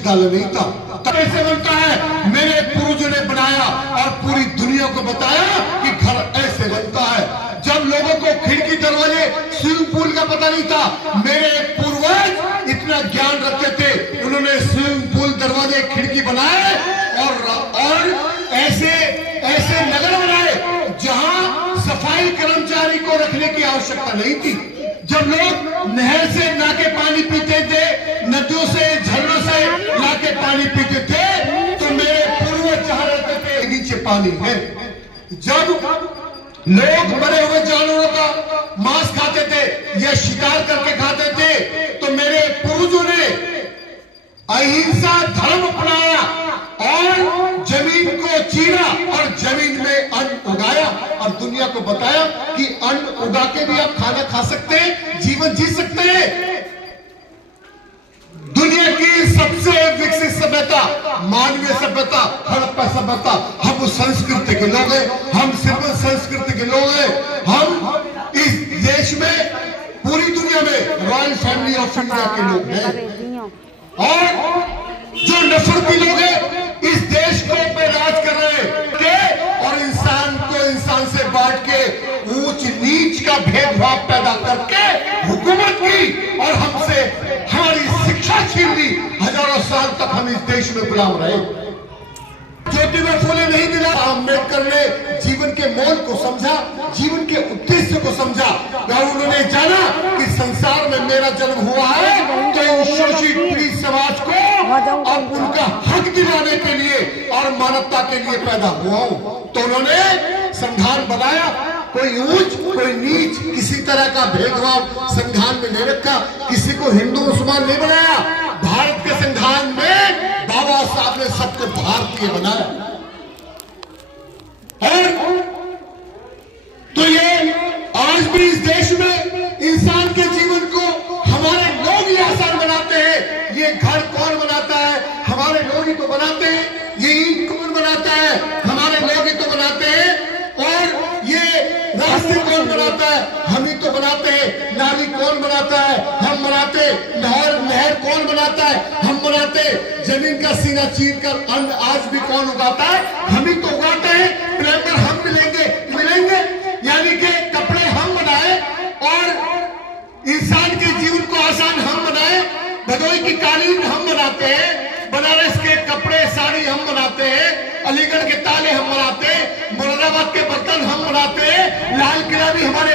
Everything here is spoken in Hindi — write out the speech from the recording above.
पुस्तकालय नहीं था। कैसे बनता है? मेरे पूर्वजों ने बनाया और पूरी दुनिया को बताया कि घर ऐसे बनता है। जब लोगों को खिड़की दरवाजे स्विमिंग पूल का पता नहीं था, मेरे पूर्वज इतना ज्ञान रखते थे, उन्होंने स्विमिंग पूल दरवाजे खिड़की बनाए और ऐसे ऐसे नगर बनाए जहां सफाई कर्मचारी को रखने की आवश्यकता नहीं थी। जब लोग नहर से लाके पानी पीते थे, नदियों से झरनों से लाके पानी पीते थे, तो मेरे पूर्वज जहां रहते थे नीचे पानी है। जब लोग मरे हुए जानवरों का मांस खाते थे या शिकार करके खाते थे, तो मेरे पूर्वजों ने अहिंसा धर्म अपनाया और जमीन को चीरा और जमीन में अन्न उगाया और दुनिया को बताया कि अन्न उगा के भी आप खाना खा सकते हैं, जीवन जी सकते हैं। दुनिया की सबसे विकसित सभ्यता मानवीय सभ्यता, हड़प्पा सभ्यता, हम उस संस्कृति के लोग हैं, हम सिर्फ संस्कृति के लोग हैं। हम इस देश में पूरी दुनिया में रॉयल फैमिली ऑफ इंडिया के लोग हैं और जो नफरती लोग हैं इस देश को पे राज कर रहे हैं और इंसान को इंसान से बांट के ऊंच नीच का भेदभाव पैदा करके हुकूमत की और हमसे हमारी शिक्षा छीन ली। हजारों साल तक हम इस देश में गुलाम रहे। ज्योतिबा फुले नहीं मिला, अम्बेडकर ने जीवन के मोल को समझा, जीवन के उद्देश्य को समझा और उन्होंने जाना कि संसार में मेरा जन्म हुआ है तो शोषित पीड़ित समाज को अब उनका हक दिलाने के लिए और मानवता के लिए पैदा हुआ हूं। तो उन्होंने संविधान बनाया, कोई ऊंच कोई नीच किसी तरह का भेदभाव संविधान में नहीं रखा, किसी को हिंदू मुसलमान नहीं बनाया। भारत के संविधान में बाबा साहब ने सबको भारतीय बनाया। और तो ये आज भी इस देश में इंसान के जीवन को हमारे लोग ही आसान बनाते हैं। ये घर कौन बनाता है? हमारे लोग ही तो बनाते हैं। ये ईंट कौन बनाता है? हमारे लोग ही तो बनाते हैं। और ये रास्ते कौन बनाता है? हम ही तो बनाते हैं। नाली कौन बनाता है? हम बनाते। नहर कौन बनाता है? हम बनाते। जमीन का सीना चीर कर अन्न आज भी कौन उगाता है? हम ही तो उगाते हैं। प्लम्बर हम मिलेंगे यानी कि कपड़े हम बनाए और इंसान के जीवन को आसान हम बनाए। भदोई की कालीन हम बनाते हैं, बनारस के कपड़े साड़ी हम बनाते हैं, अलीगढ़ के ताले हम बनाते हैं, मुरादाबाद के बर्तन हम बनाते हैं, लाल किला भी हमारे